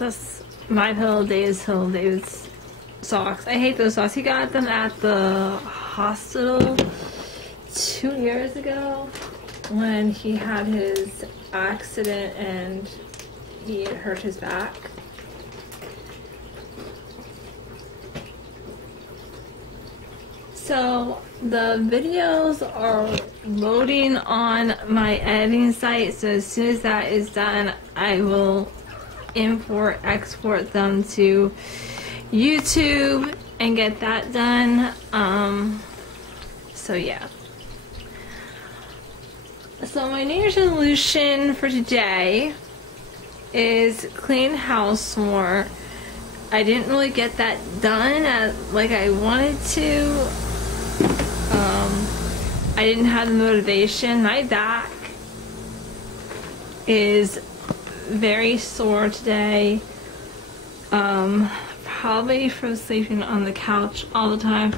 Just My Pillow, David's socks. I hate those socks. He got them at the hospital 2 years ago when he had his accident and he had hurt his back. So the videos are loading on my editing site, so as soon as that is done, I will export them to YouTube and get that done. So yeah. So my New Year's resolution for today is clean house more. I didn't really get that done like I wanted to. I didn't have the motivation. My back is very sore today. Probably from sleeping on the couch all the time.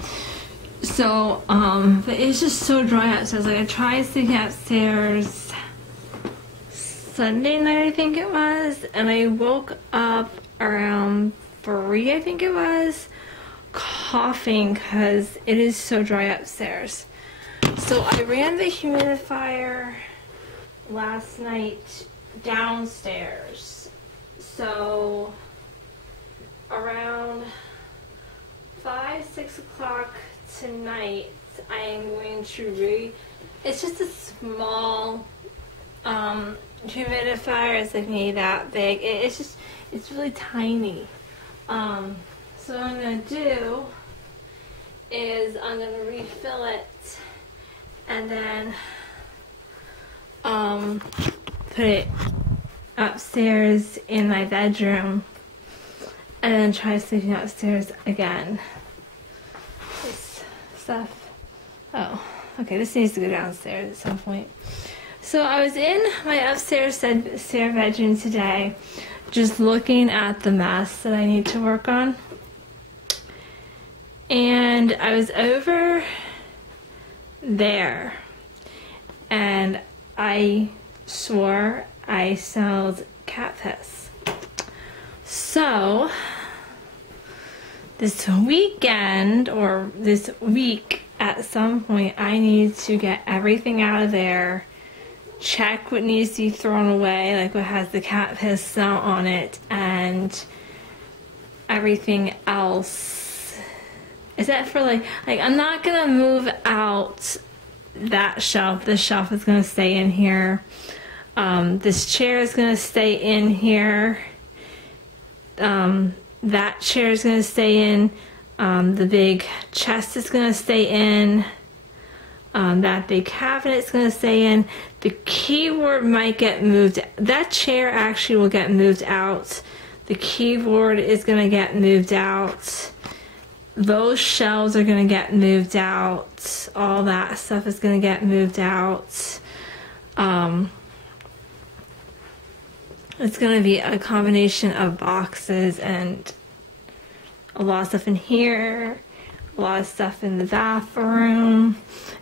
So, but it's just so dry upstairs. Like I tried sleeping upstairs Sunday night, I think it was, and I woke up around 3, I think it was, coughing because it is so dry upstairs. So I ran the humidifier last night downstairs. So around 5-6 o'clock tonight, I am going to it's just a small humidifier. It's like maybe that big. It's really tiny. So what I'm going to do is I'm going to refill it and then put it upstairs in my bedroom and then try sleeping upstairs again. This stuff. Oh, okay, this needs to go downstairs at some point. So I was in my upstairs bedroom today just looking at the mess that I need to work on. And I was over there and I swore I smelled cat piss. So this weekend or this week at some point I need to get everything out of there, check what needs to be thrown away, like what has the cat piss smell on it, and everything else. Is that for like I'm not gonna move out that shelf. This shelf is gonna stay in here. This chair is gonna stay in here. That chair is gonna stay in. The big chest is gonna stay in. That big cabinet is gonna stay in. The keyboard might get moved. That chair actually will get moved out. The keyboard is gonna get moved out. Those shelves are going to get moved out. All that stuff is going to get moved out. It's going to be a combination of boxes and a lot of stuff in here, a lot of stuff in the bathroom,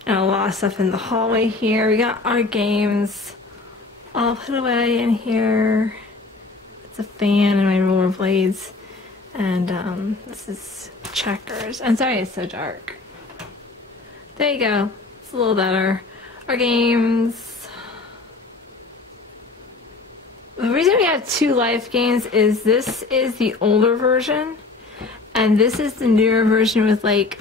and a lot of stuff in the hallway here. We got our games all put away in here. It's a fan and my rollerblades. And this is checkers. I'm sorry it's so dark. There you go. It's a little better. Our games. The reason we have 2 life games is this is the older version and this is the newer version with like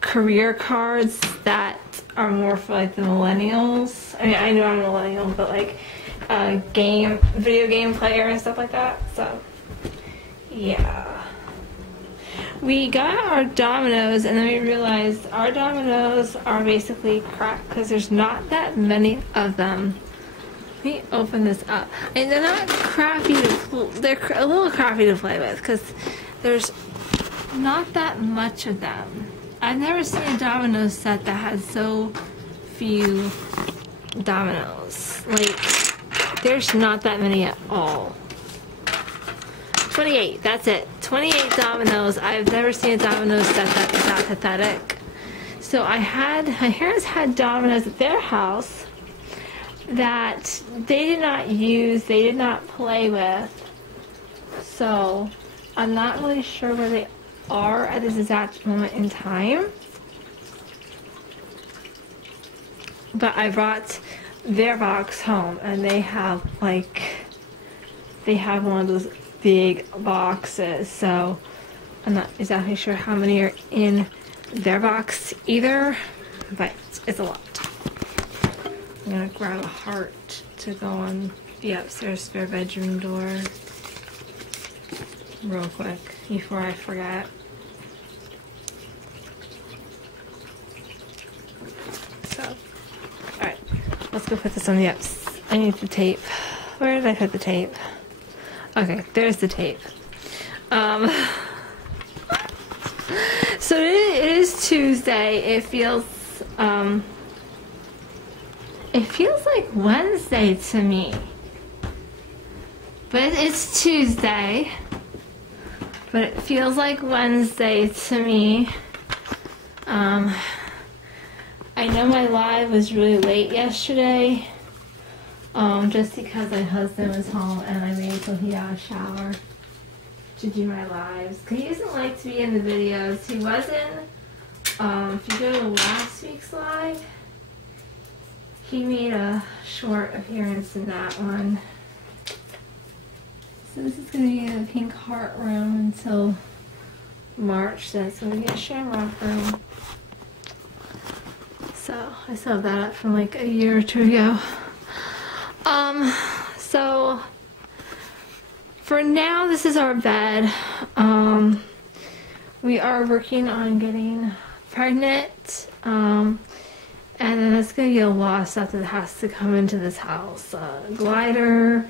career cards that are more for like the millennials. I mean, I know I'm a millennial, but like video game player and stuff like that. So yeah. We got our dominoes and then we realized our dominoes are basically crap because there's not that many of them. Let me open this up. And they're not crappy they're a little crappy to play with because there's not that much of them. I've never seen a domino set that has so few dominoes. Like, there's not that many at all. 28, that's it. 28 dominoes. I've never seen a domino set that is that pathetic. So my parents had dominoes at their house. that they did not use, they did not play with. So I'm not really sure where they are at this exact moment in time. But I brought their box home, and they have one of those big boxes, so I'm not exactly sure how many are in their box either, but it's a lot. I'm gonna grab a heart to go on the upstairs spare bedroom door real quick before I forget. So, alright, let's go put this on the ups. I need the tape. Where did I put the tape? Okay, there's the tape. So it is Tuesday. It feels like Wednesday to me. But it's Tuesday. But it feels like Wednesday to me. I know my live was really late yesterday. Just because my husband was home and I waited until he got a shower to do my lives. Because he doesn't like to be in the videos. He wasn't, if you go to last week's live, he made a short appearance in that one. So this is going to be in the pink heart room until March. Then it's going to be a shamrock room. So I still have that up from like a year or two ago. So for now, this is our bed. We are working on getting pregnant. And then it's going to be a lot of stuff that has to come into this house. Glider,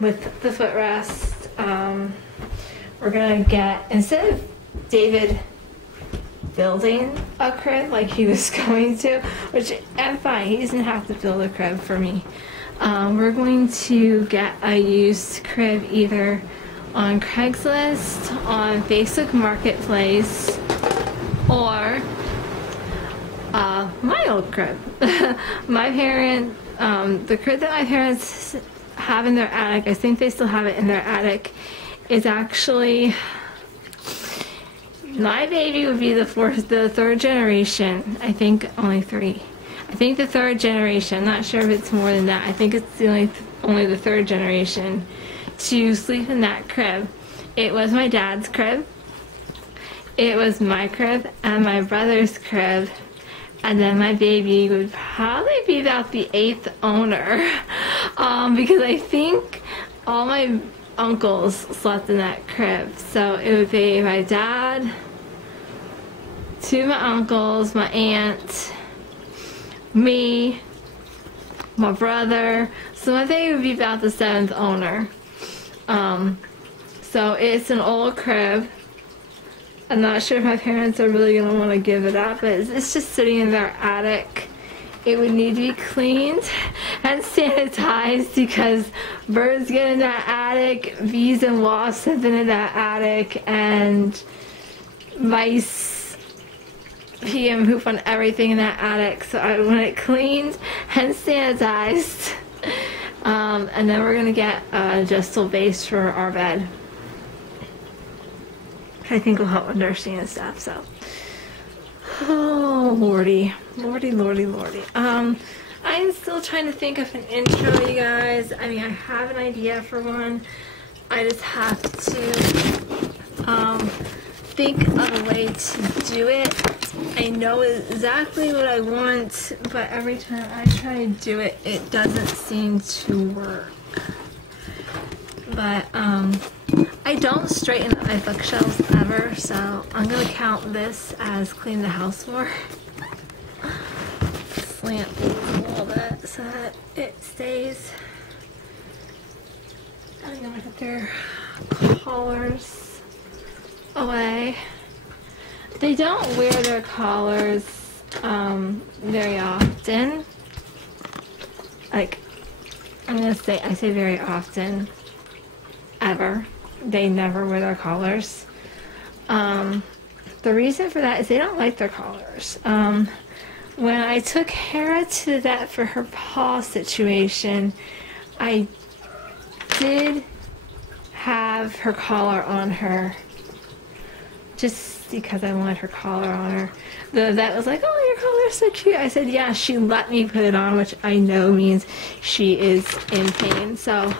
with the footrest. We're going to get, instead of David building a crib like he was going to, which I'm fine, he doesn't have to build a crib for me. We're going to get a used crib either on Craigslist, on Facebook Marketplace, or my old crib. My parents, the crib that my parents have in their attic, I think they still have it in their attic, is actually, my baby would be the third generation. I think only 3. I think the third generation. I'm not sure if it's more than that. I think it's only the third generation to sleep in that crib. It was my dad's crib. It was my crib and my brother's crib. And then my baby would probably be about the 8th owner. Because I think all my uncles slept in that crib. So it would be my dad, 2 of my uncles, my aunt, me, my brother. So my baby would be about the 7th owner. So it's an old crib. I'm not sure if my parents are really going to want to give it up, but it's just sitting in their attic. It would need to be cleaned and sanitized because birds get in that attic, bees and wasps have been in that attic, and mice pee and poop on everything in that attic. So I want it cleaned and sanitized. And then we're going to get a adjustable base for our bed. I think will help understand stuff, so. Oh, lordy. Lordy, lordy, lordy. I'm still trying to think of an intro, you guys. I mean, I have an idea for one. I just have to think of a way to do it. I know exactly what I want, but every time I try to do it, it doesn't seem to work. But, I don't straighten up my bookshelves ever, so I'm going to count this as clean the house more. Slant these a little bit so that it stays. I'm going to get their collars away. They don't wear their collars very often. Like, I'm going to say, I say very often, ever. They never wear their collars. The reason for that is they don't like their collars. when I took Hera to the vet for her paw situation, I did have her collar on her. Just because I wanted her collar on her. The vet was like, oh, your collar's so cute. I said, yeah, she let me put it on, which I know means she is in pain. So,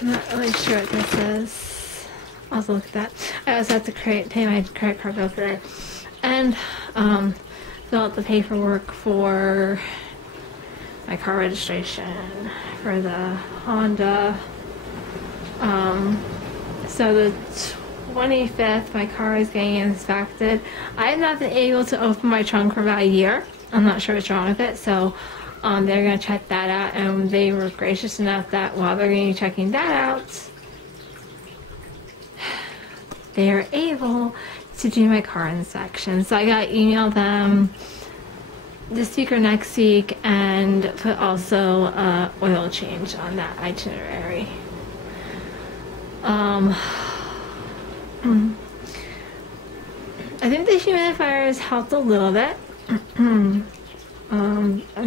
I'm not really sure what this is. I'll have to look at that. I also have to pay my credit card bill today. And, fill out the paperwork for my car registration for the Honda. So the 25th, my car is getting inspected. I have not been able to open my trunk for about a year. I'm not sure what's wrong with it, so they're going to check that out, and they were gracious enough that while they're going to be checking that out, they are able to do my car inspection. So I got to email them this week or next week and put also oil change on that itinerary. I think the humidifier has helped a little bit. I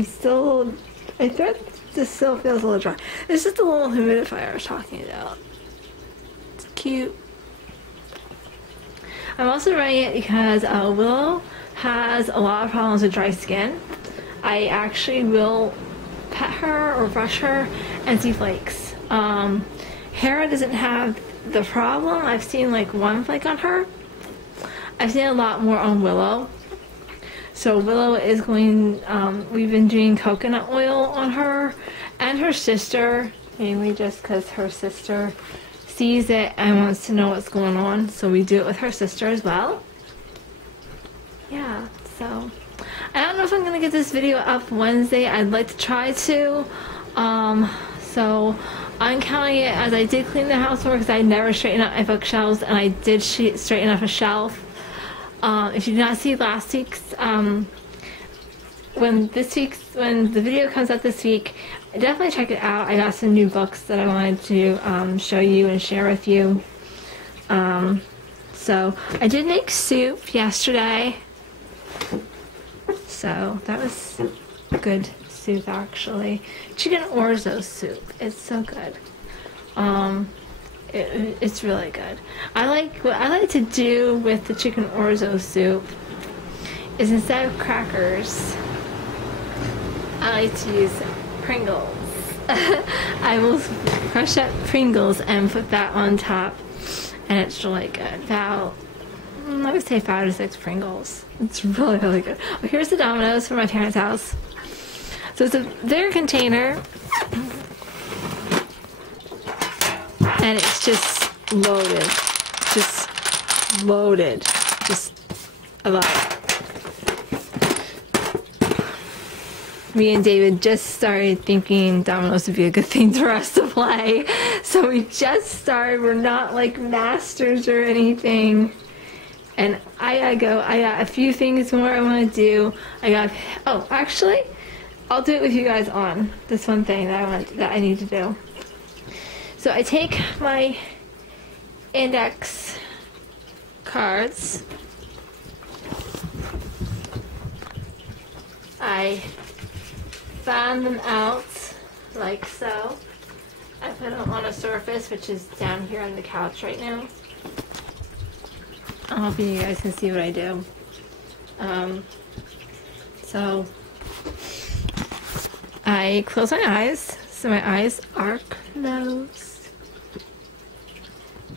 thought this still feels a little dry. It's just a little humidifier I was talking about. It's cute. I'm also running it because Willow has a lot of problems with dry skin. I actually will pet her or brush her and see flakes. Hera doesn't have the problem. I've seen like one flake on her. I've seen a lot more on Willow. So Willow is going, we've been doing coconut oil on her and her sister, mainly just because her sister sees it and wants to know what's going on. So we do it with her sister as well. Yeah, so I don't know if I'm going to get this video up Wednesday. I'd like to try to. So I'm counting it as I did clean the house more because I never straightened up my bookshelves, and I did straighten up a shelf. If you did not see last week's, when the video comes out this week, definitely check it out. I got some new books that I wanted to show you and share with you. So I did make soup yesterday, so that was good soup actually. Chicken orzo soup. It's so good. It's really good. What I like to do with the chicken orzo soup is instead of crackers, I like to use Pringles. I will crush up Pringles and put that on top, and it's really good. About, I would say 5 to 6 Pringles. It's really, really good. Oh, here's the Domino's from my parents' house. So it's their container, and it's just loaded. Just loaded. I love it. Me and David just started thinking Domino's would be a good thing for us to play. So we just started. We're not like masters or anything. And I got a few things more I want to do. Oh, actually, I'll do it with you guys on this one thing that I need to do. So I take my index cards. I fan them out like so. I put them on a surface, which is down here on the couch right now. I hope you guys can see what I do. So I close my eyes, so my eyes are closed.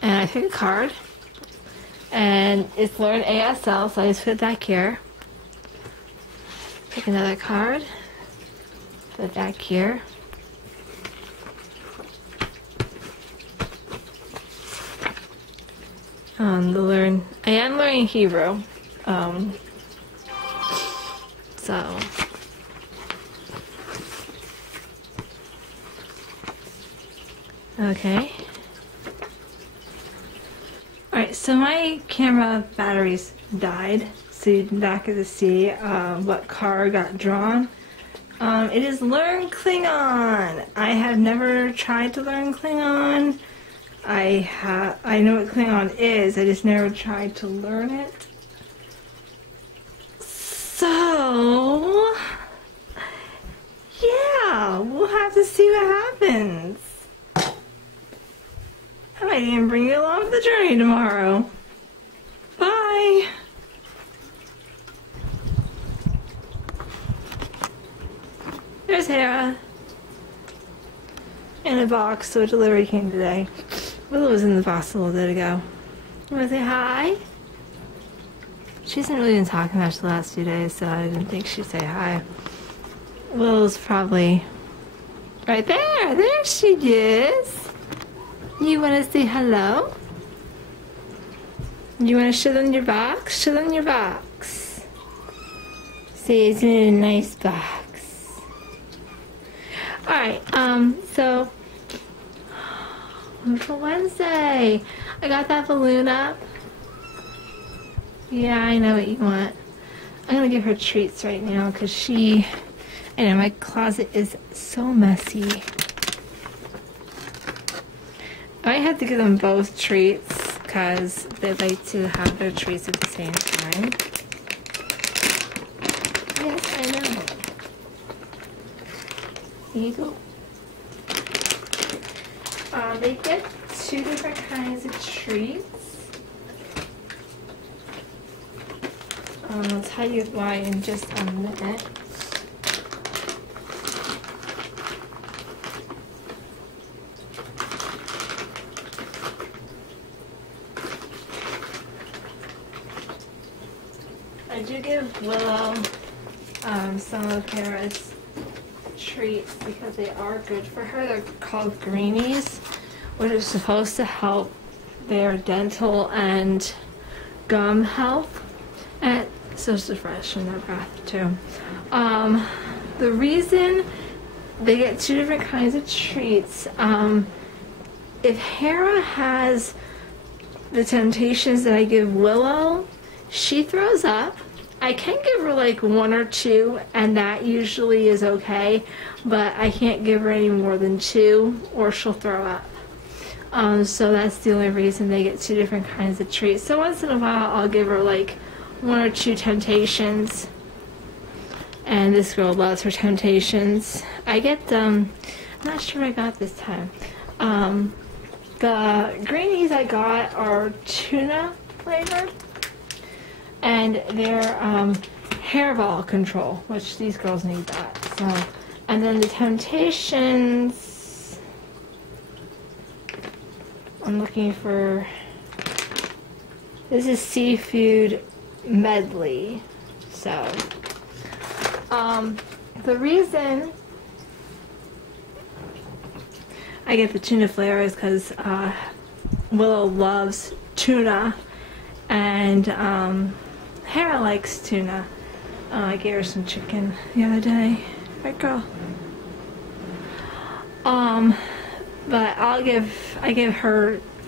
And I pick a card, and it's Learn ASL, so I just put it back here. Pick another card, put it back here. I am learning Hebrew, so okay. Alright, so my camera batteries died, so you're not going to see what card got drawn. It is Learn Klingon. I have never tried to learn Klingon. I know what Klingon is, I just never tried to learn it. So, yeah, we'll have to see what happens. I might even bring you along for the journey tomorrow. Bye. There's Hera. In a box, so delivery came today. Willow was in the box a little bit ago. You wanna say hi? She hasn't really been talking much the last few days, so I didn't think she'd say hi. Willow's probably right there. There she is. You wanna say hello? You wanna show them your box? Show them your box. Say it's in a nice box. Alright, so for Wednesday, I got that balloon up. Yeah, I know what you want. I'm gonna give her treats right now because I know my closet is so messy. I had to give them both treats because they like to have their treats at the same time. Yes, I know. Here you go. They get 2 different kinds of treats. I'll tell you why in just a minute. I do give Willow some of Hera's treats because they are good for her. They're called greenies, which is supposed to help their dental and gum health, and it's supposed to freshen their breath too. The reason they get 2 different kinds of treats, if Hera has the Temptations that I give Willow, she throws up. I can give her like 1 or 2, and that usually is okay, but I can't give her any more than 2 or she'll throw up. So that's the only reason they get 2 different kinds of treats. So once in a while I'll give her like 1 or 2 Temptations, and this girl loves her Temptations. I get them, I'm not sure what I got this time. The greenies I got are tuna flavored, and they're hairball control, which these girls need that. So, and then the Temptations, I'm looking for, this is seafood medley. So, the reason I get the tuna flavor is because Willow loves tuna, and Hera likes tuna. I gave her some chicken the other day. Right, girl. But I give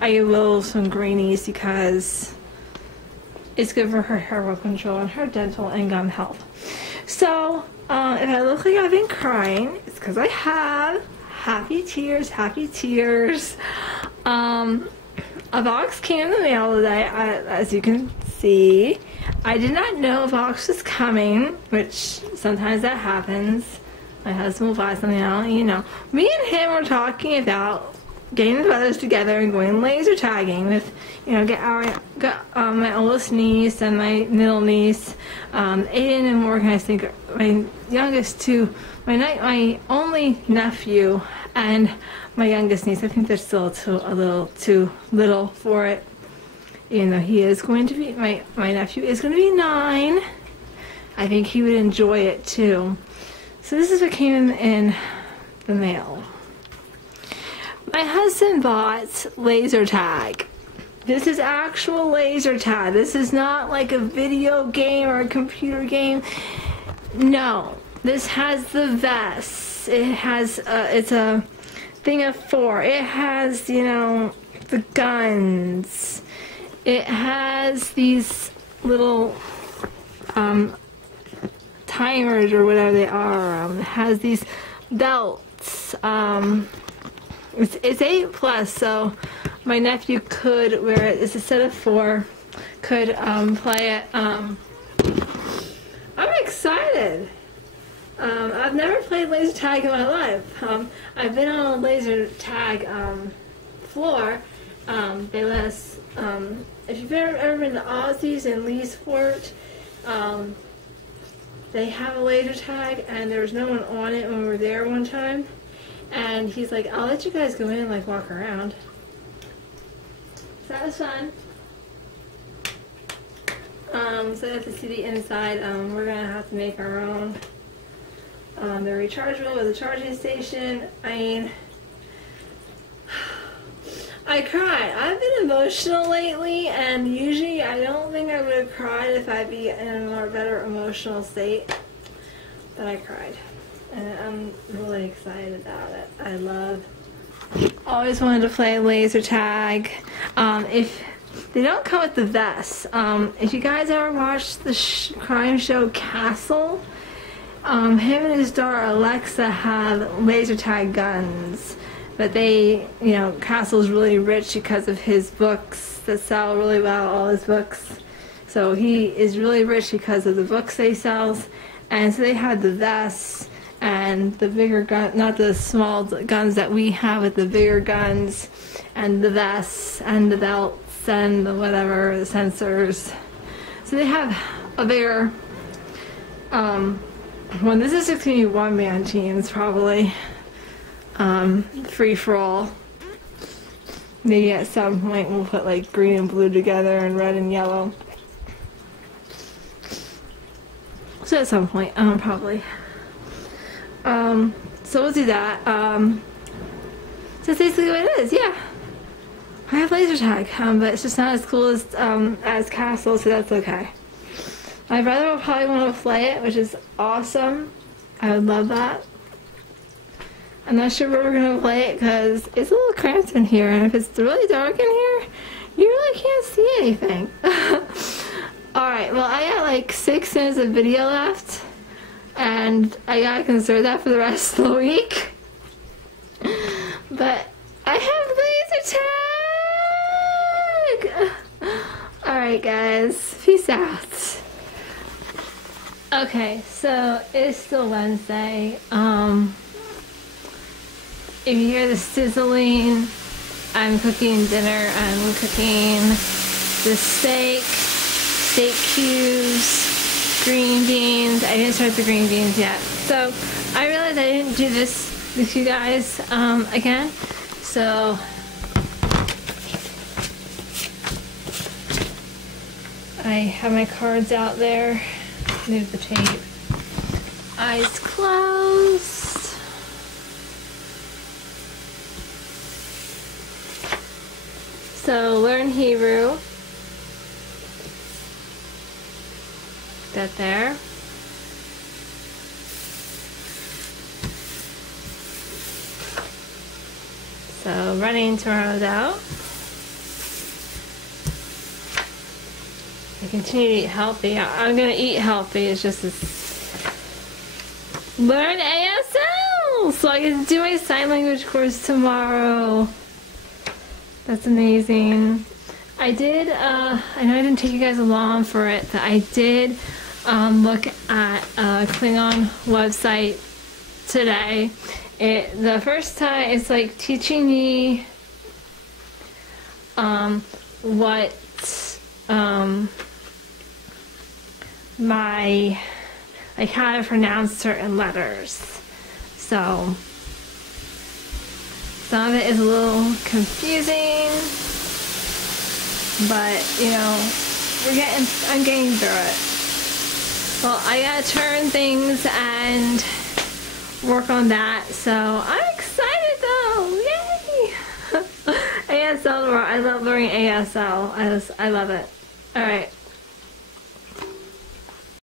Willow some greenies because it's good for her hair growth control and her dental and gum health. So, if I look like I've been crying, it's because I have. Happy tears, happy tears. A box came in the mail today, as you can see. I did not know a box was coming, which sometimes that happens. My husband will buy something, I don't, you know. Me and him were talking about getting the brothers together and going laser tagging with, you know, my oldest niece and my middle niece, Aiden and Morgan, I think, my youngest two, my only nephew and my youngest niece. I think they're still a little too little for it, even though he is going to be, my nephew is going to be 9. I think he would enjoy it too. So this is what came in the mail. My husband bought laser tag. This is actual laser tag. This is not like a video game or a computer game. No, this has the vest. It has it's a thing of 4. It has, you know, the guns. It has these little timers or whatever they are. It has these belts. It's 8+, so my nephew could wear it. It's a set of 4. Could play it. I'm excited. I've never played laser tag in my life. I've been on a laser tag floor. They let us, if you've ever been to Ozzy's in Leesport, they have a laser tag, and there was no one on it when we were there one time. And he's like, I'll let you guys go in and like walk around. So that was fun. So I have to see the inside. We're gonna have to make our own. They're rechargeable with a charging station. I mean, I cried. I've been emotional lately, and usually I don't think I would have cried if I'd be in a more better emotional state. But I cried, and I'm really excited about it. Always wanted to play laser tag. If they don't come with the vests, if you guys ever watched the crime show Castle, him and his daughter Alexa have laser tag guns. But they, you know, Castle's really rich because of his books that sell really well, all his books. So he is really rich because of the books they sell. And so they had the vests and the bigger gun, not the small guns that we have, with the bigger guns and the vests and the belts and the whatever, the sensors. So they have a bigger, well, this is just going to be one-man teams probably. Free for all. Maybe at some point we'll put like green and blue together and red and yellow. So at some point, probably. So we'll do that. So that's basically what it is, yeah. I have laser tag, but it's just not as cool as Castle, so that's okay. My brother will probably want to play it, which is awesome. I would love that. I'm not sure where we're going to play it because it's a little cramped in here, and if it's really dark in here, you really can't see anything. Alright, well, I got like 6 minutes of video left, and I gotta consider that for the rest of the week. But I have laser tag! Alright guys, peace out. Okay, so it's still Wednesday. If you hear the sizzling, I'm cooking dinner. I'm cooking the steak cubes, green beans. I didn't start the green beans yet. So I realized I didn't do this with you guys again. So I have my cards out there. Move the tape. Eyes closed. So learn Hebrew. That there. So running tomorrow's out. I continue to eat healthy. I'm gonna eat healthy. It's just learn ASL, so I get to do my sign language course tomorrow. That's amazing. I did, I know I didn't take you guys along for it, but I did look at a Klingon website today. The first time, it's like teaching me what like how to pronounce certain letters. So some of it is a little confusing, but you know, I'm getting through it. Well, I gotta turn things and work on that, so I'm excited though, yay! ASL, I love learning ASL, I love it. Alright,